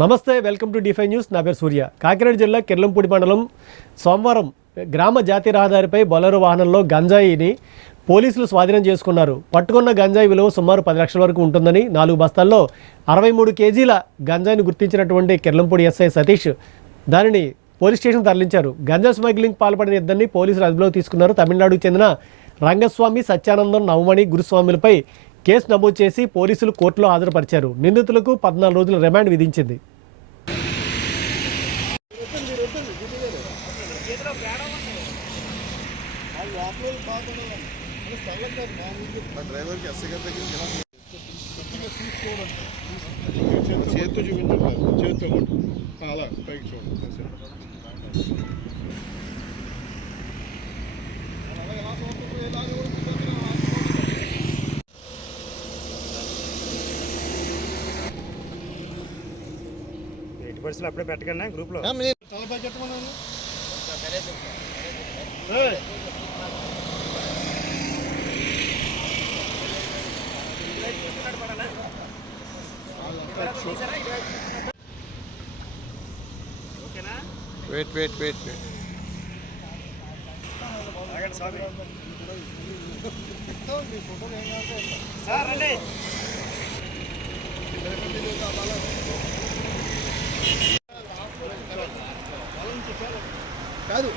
నమస్తే, welcome to D5 news. నా పేరు సూర్య. కాకినాడ జిల్లా కిర్లంపూడి మండలం సోమవారం గ్రామ జాతీయ రహదారిపై బొలెరో వాహనంలో గంజాయిని పోలీసులు స్వాధీనం చేసుకున్నారు. పట్టుకున్న గంజాయి విలువ సుమారు 10 లక్షల వరకు ఉంటుందని, 4 బస్తాల్లో 63 కేజీల గంజాయిని గుర్తించినటువంటి కిర్లంపూడి ఎస్ఐ సతీష్ దానిని పోలీస్ స్టేషన్ తరలించారు. గంజా స్మగ్లింగ్ పాల్పడిన ఇద్దరిని పోలీసులు అదుపులోకి తీసుకున్నారు. తమిళనాడుకు చెందిన రంగస్వామి, సత్యానందం, నవమణి గురుస్వాములపై కేసు నమోదు చేసి పోలీసులు కోర్టులో హాజరుపరిచారు. నిందితులకు 14 రోజుల రిమాండ్ విధించింది. చేతితో చూపించాలి, చేతితో అలా పైకి చూడండి. ఎయిటీ పర్సెంట్ అప్పుడే పెట్టకండి గ్రూప్లో. తలపై చెప్పమన్నాను. వెయిట్ వెయిట్ వెయిట్ వెయిట్ కాదు